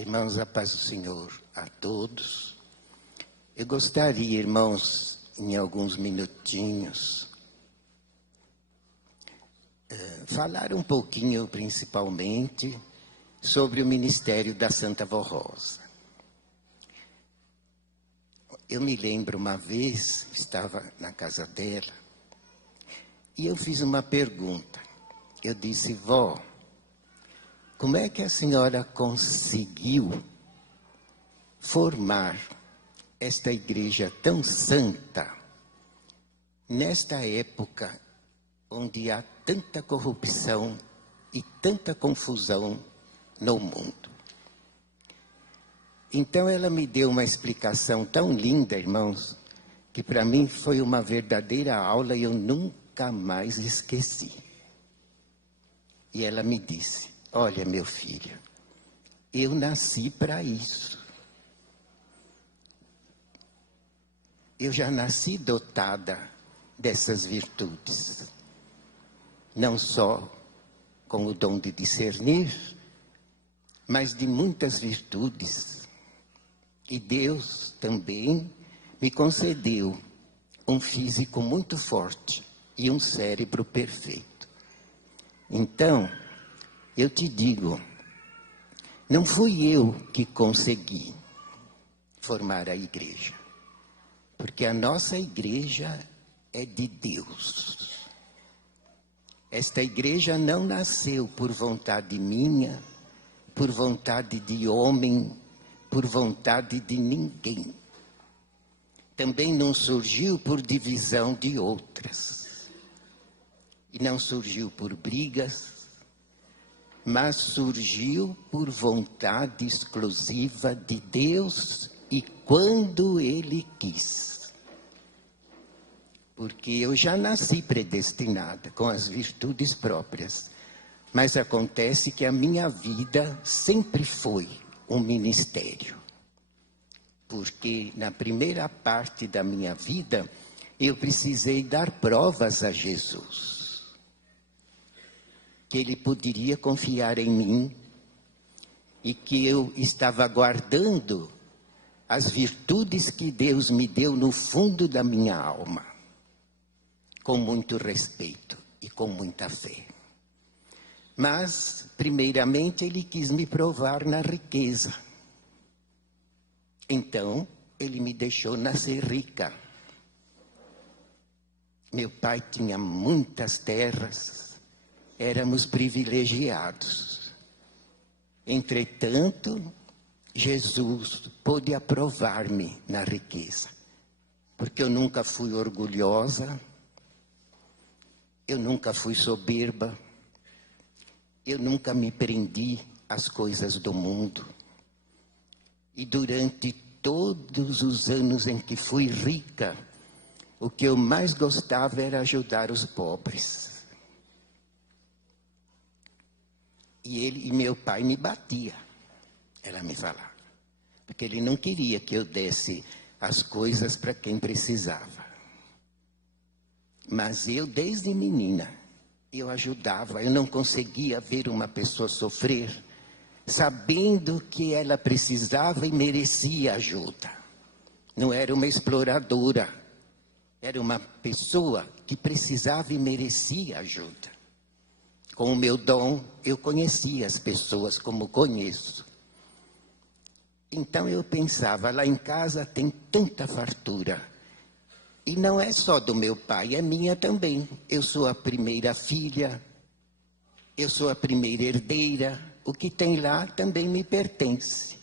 Irmãos, a paz do Senhor a todos. Eu gostaria, irmãos, em alguns minutinhos, falar um pouquinho, principalmente, sobre o ministério da Santa Vó Rosa. Eu me lembro uma vez, estava na casa dela, e eu fiz uma pergunta. Eu disse: vó, como é que a senhora conseguiu formar esta igreja tão santa nesta época onde há tanta corrupção e tanta confusão no mundo? Então ela me deu uma explicação tão linda, irmãos, que para mim foi uma verdadeira aula e eu nunca mais esqueci. E ela me disse: olha, meu filho, eu nasci para isso. Eu já nasci dotada dessas virtudes. Não só com o dom de discernir, mas de muitas virtudes. E Deus também me concedeu um físico muito forte e um cérebro perfeito. Então, eu te digo, não fui eu que consegui formar a igreja, porque a nossa igreja é de Deus. Esta igreja não nasceu por vontade minha, por vontade de homem, por vontade de ninguém. Também não surgiu por divisão de outras. E não surgiu por brigas, mas surgiu por vontade exclusiva de Deus e quando Ele quis. Porque eu já nasci predestinada, com as virtudes próprias, mas acontece que a minha vida sempre foi um ministério. Porque na primeira parte da minha vida, eu precisei dar provas a Jesus. Que Ele poderia confiar em mim e que eu estava guardando as virtudes que Deus me deu no fundo da minha alma, com muito respeito e com muita fé. Mas, primeiramente, Ele quis me provar na riqueza. Então, Ele me deixou nascer rica. Meu pai tinha muitas terras, éramos privilegiados. Entretanto, Jesus pôde aprovar-me na riqueza, porque eu nunca fui orgulhosa, eu nunca fui soberba, eu nunca me prendi às coisas do mundo. E durante todos os anos em que fui rica, o que eu mais gostava era ajudar os pobres. E meu pai me batia, ela me falava, porque ele não queria que eu desse as coisas para quem precisava. Mas eu, desde menina, eu ajudava, eu não conseguia ver uma pessoa sofrer, sabendo que ela precisava e merecia ajuda. Não era uma exploradora, era uma pessoa que precisava e merecia ajuda. Com o meu dom, eu conhecia as pessoas como conheço. Então eu pensava, lá em casa tem tanta fartura. E não é só do meu pai, é minha também. Eu sou a primeira filha, eu sou a primeira herdeira. O que tem lá também me pertence.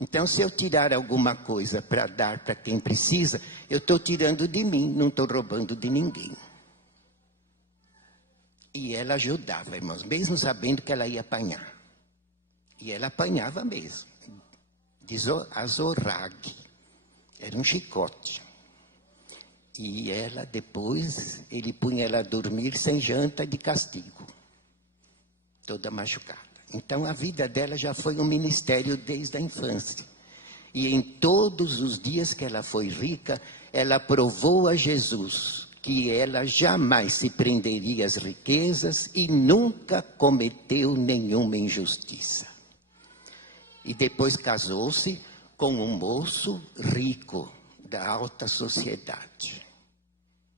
Então, se eu tirar alguma coisa para dar para quem precisa, eu estou tirando de mim, não estou roubando de ninguém. E ela ajudava, irmãos, mesmo sabendo que ela ia apanhar. E ela apanhava mesmo. Diz azorrague. Era um chicote. E ela, depois, ele punha ela a dormir sem janta de castigo. Toda machucada. Então, a vida dela já foi um ministério desde a infância. E em todos os dias que ela foi rica, ela provou a Jesus que ela jamais se prenderia às riquezas e nunca cometeu nenhuma injustiça. E depois casou-se com um moço rico da alta sociedade.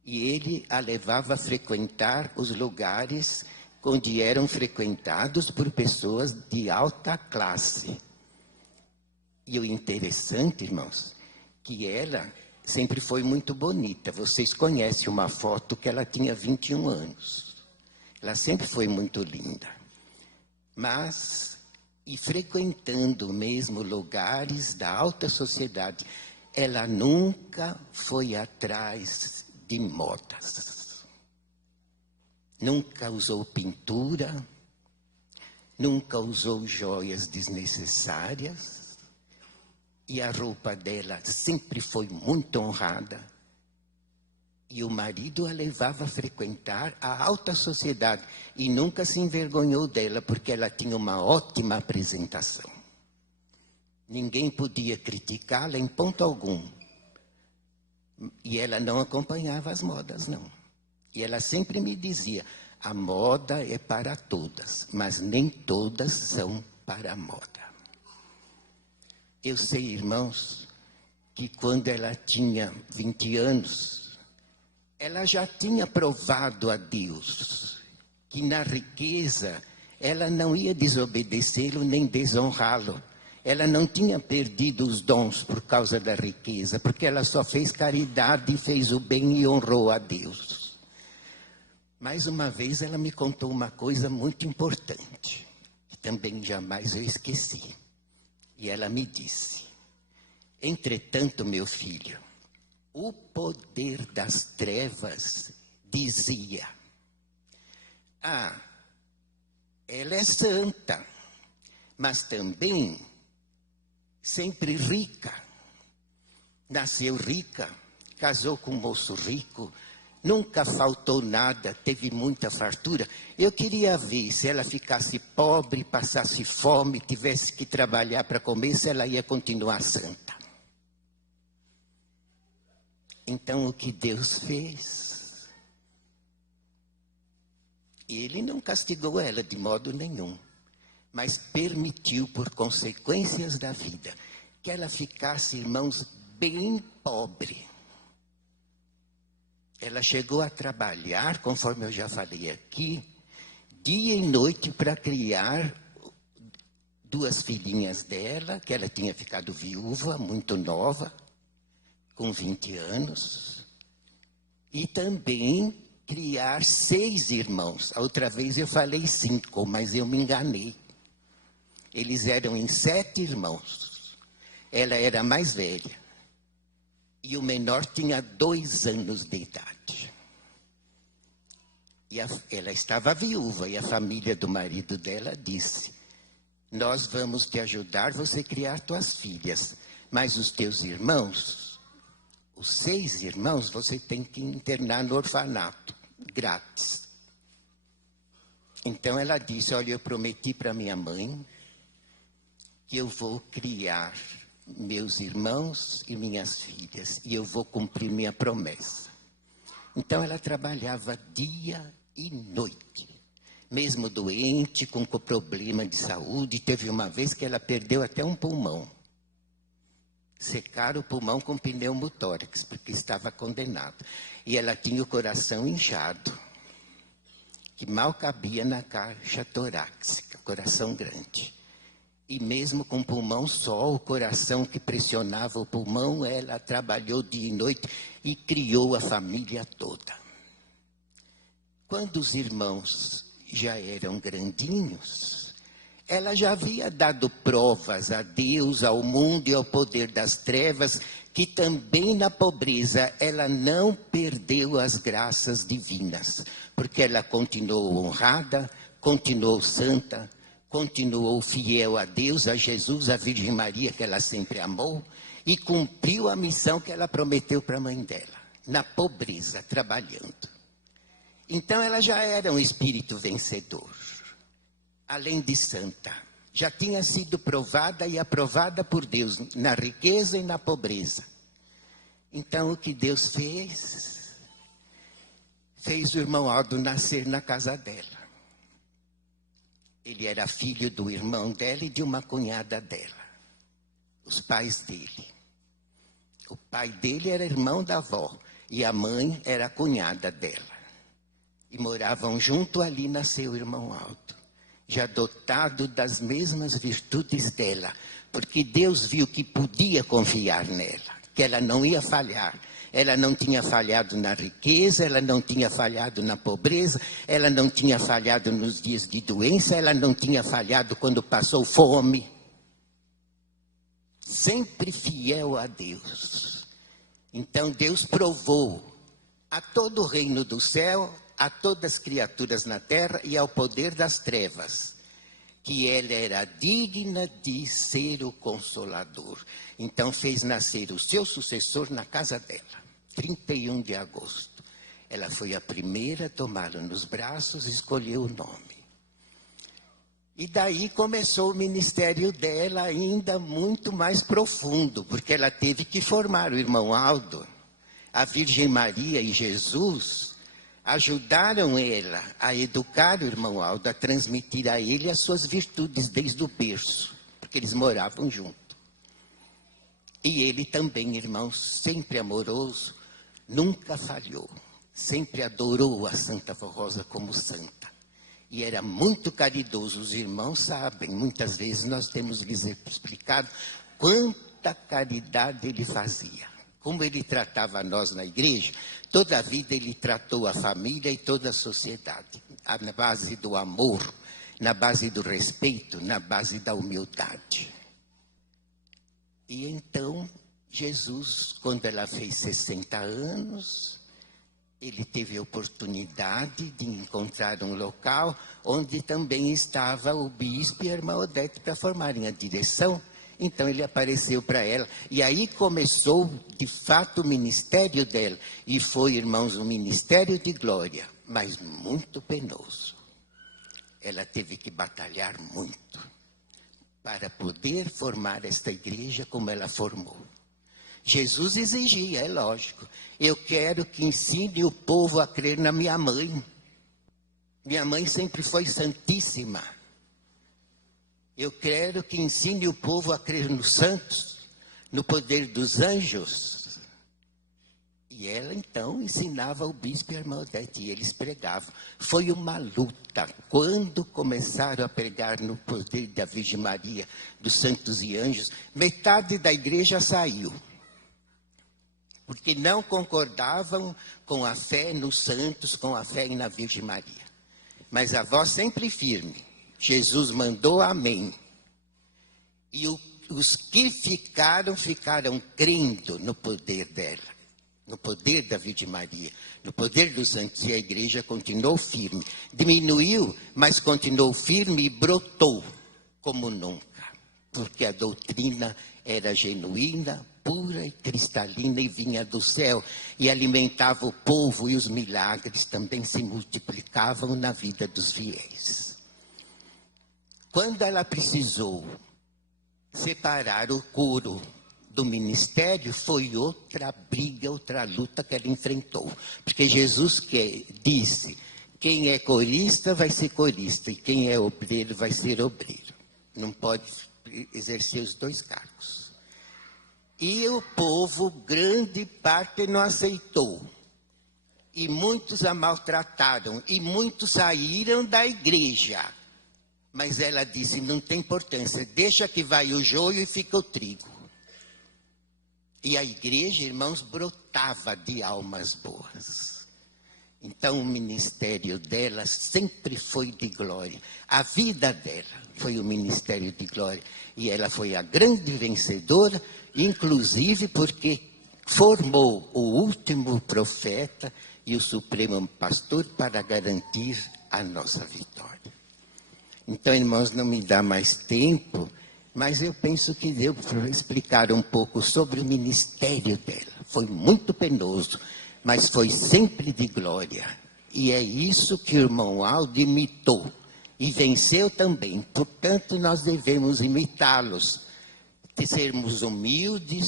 E ele a levava a frequentar os lugares onde eram frequentados por pessoas de alta classe. E o interessante, irmãos, que ela sempre foi muito bonita. Vocês conhecem uma foto que ela tinha 21 anos. Ela sempre foi muito linda. Mas, e frequentando mesmo lugares da alta sociedade, ela nunca foi atrás de modas. Nunca usou pintura, nunca usou joias desnecessárias. E a roupa dela sempre foi muito honrada. E o marido a levava a frequentar a alta sociedade. E nunca se envergonhou dela, porque ela tinha uma ótima apresentação. Ninguém podia criticá-la em ponto algum. E ela não acompanhava as modas, não. E ela sempre me dizia, a moda é para todas, mas nem todas são para a moda. Eu sei, irmãos, que quando ela tinha 20 anos, ela já tinha provado a Deus que na riqueza ela não ia desobedecê-lo nem desonrá-lo. Ela não tinha perdido os dons por causa da riqueza, porque ela só fez caridade, fez o bem e honrou a Deus. Mais uma vez ela me contou uma coisa muito importante, que também jamais eu esqueci. E ela me disse, entretanto, meu filho, o poder das trevas dizia, ela é santa, mas também sempre rica. Nasceu rica, casou com um moço rico, nunca faltou nada, teve muita fartura. Eu queria ver se ela ficasse pobre, passasse fome, tivesse que trabalhar para comer, se ela ia continuar santa. Então, o que Deus fez? Ele não castigou ela de modo nenhum, mas permitiu, por consequências da vida, que ela ficasse, irmãos, bem pobre. Ela chegou a trabalhar, conforme eu já falei aqui, dia e noite para criar 2 filhinhas dela, que ela tinha ficado viúva, muito nova, com 20 anos. E também criar 6 irmãos. A outra vez eu falei 5, mas eu me enganei. Eles eram em 7 irmãos. Ela era a mais velha. E o menor tinha 2 anos de idade. E ela estava viúva e a família do marido dela disse, nós vamos te ajudar você a criar tuas filhas, mas os teus irmãos, os 6 irmãos, você tem que internar no orfanato, grátis. Então ela disse, olha, eu prometi para minha mãe que eu vou criar meus irmãos e minhas filhas, e eu vou cumprir minha promessa. Então ela trabalhava dia e noite, mesmo doente, com problema de saúde. Teve uma vez que ela perdeu até um pulmão. Secaram o pulmão com pneumotórax, porque estava condenado. E ela tinha o coração inchado, que mal cabia na caixa torácica, coração grande. E mesmo com o pulmão só, o coração que pressionava o pulmão, ela trabalhou dia e noite e criou a família toda. Quando os irmãos já eram grandinhos, ela já havia dado provas a Deus, ao mundo e ao poder das trevas, que também na pobreza ela não perdeu as graças divinas, porque ela continuou honrada, continuou santa, continuou fiel a Deus, a Jesus, a Virgem Maria, que ela sempre amou, e cumpriu a missão que ela prometeu para a mãe dela, na pobreza, trabalhando. Então ela já era um espírito vencedor, além de santa. Já tinha sido provada e aprovada por Deus, na riqueza e na pobreza. Então o que Deus fez? Fez o irmão Aldo nascer na casa dela. Ele era filho do irmão dela e de uma cunhada dela. os pais dele. O pai dele era irmão da avó e a mãe era a cunhada dela. E moravam junto, ali nasceu o irmão Aldo, já dotado das mesmas virtudes dela, porque Deus viu que podia confiar nela, que ela não ia falhar. Ela não tinha falhado na riqueza, ela não tinha falhado na pobreza, ela não tinha falhado nos dias de doença, ela não tinha falhado quando passou fome. Sempre fiel a Deus. Então Deus provou a todo o reino do céu, a todas as criaturas na terra e ao poder das trevas, que ela era digna de ser o Consolador. Então fez nascer o seu sucessor na casa dela, 31 de agosto. Ela foi a primeira a tomá-lo nos braços e escolheu o nome. E daí começou o ministério dela ainda muito mais profundo, porque ela teve que formar o irmão Aldo. A Virgem Maria e Jesus ajudaram ela a educar o irmão Aldo, a transmitir a ele as suas virtudes desde o berço, porque eles moravam junto. E ele também, irmãos, sempre amoroso, nunca falhou, sempre adorou a Santa Rosa como santa. E era muito caridoso, os irmãos sabem, muitas vezes nós temos lhes explicado quanta caridade ele fazia. Como ele tratava nós na igreja, toda a vida ele tratou a família e toda a sociedade, na base do amor, na base do respeito, na base da humildade. E então, Jesus, quando ela fez 60 anos, ele teve a oportunidade de encontrar um local onde também estava o bispo e a irmã Odete para formarem a direção. Então ele apareceu para ela. E aí começou, de fato, o ministério dela. E foi, irmãos, um ministério de glória, mas muito penoso. Ela teve que batalhar muito para poder formar esta igreja como ela formou. Jesus exigia, é lógico, eu quero que ensine o povo a crer na minha mãe. Minha mãe sempre foi santíssima. Eu quero que ensine o povo a crer nos santos, no poder dos anjos. E ela, então, ensinava o bispo e a irmã Odete, e eles pregavam. Foi uma luta. Quando começaram a pregar no poder da Virgem Maria, dos santos e anjos, metade da igreja saiu. Porque não concordavam com a fé nos santos, com a fé na Virgem Maria. Mas a voz sempre firme. Jesus mandou amém. E os que ficaram crendo no poder dela, no poder da Virgem Maria, no poder dos santos, e a igreja continuou firme. Diminuiu, mas continuou firme e brotou como nunca. Porque a doutrina era genuína, pura e cristalina e vinha do céu e alimentava o povo, e os milagres também se multiplicavam na vida dos fiéis. Quando ela precisou separar o coro do ministério, foi outra briga, outra luta que ela enfrentou. Porque Jesus disse, quem é corista vai ser corista e quem é obreiro vai ser obreiro. Não pode exercer os dois cargos. E o povo, grande parte, não aceitou. E muitos a maltrataram, e muitos saíram da igreja. Mas ela disse, não tem importância, deixa que vai o joio e fica o trigo. E a igreja, irmãos, brotava de almas boas. Então o ministério dela sempre foi de glória. A vida dela foi o ministério de glória. E ela foi a grande vencedora, inclusive porque formou o último profeta e o supremo pastor para garantir a nossa vitória. Então, irmãos, não me dá mais tempo, mas eu penso que deu para explicar um pouco sobre o ministério dela. Foi muito penoso, mas foi sempre de glória. E é isso que o irmão Aldo imitou e venceu também. Portanto, nós devemos imitá-los, de sermos humildes,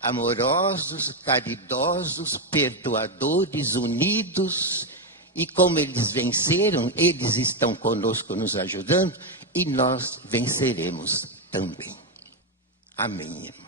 amorosos, caridosos, perdoadores, unidos. E como eles venceram, eles estão conosco nos ajudando e nós venceremos também. Amém, irmão.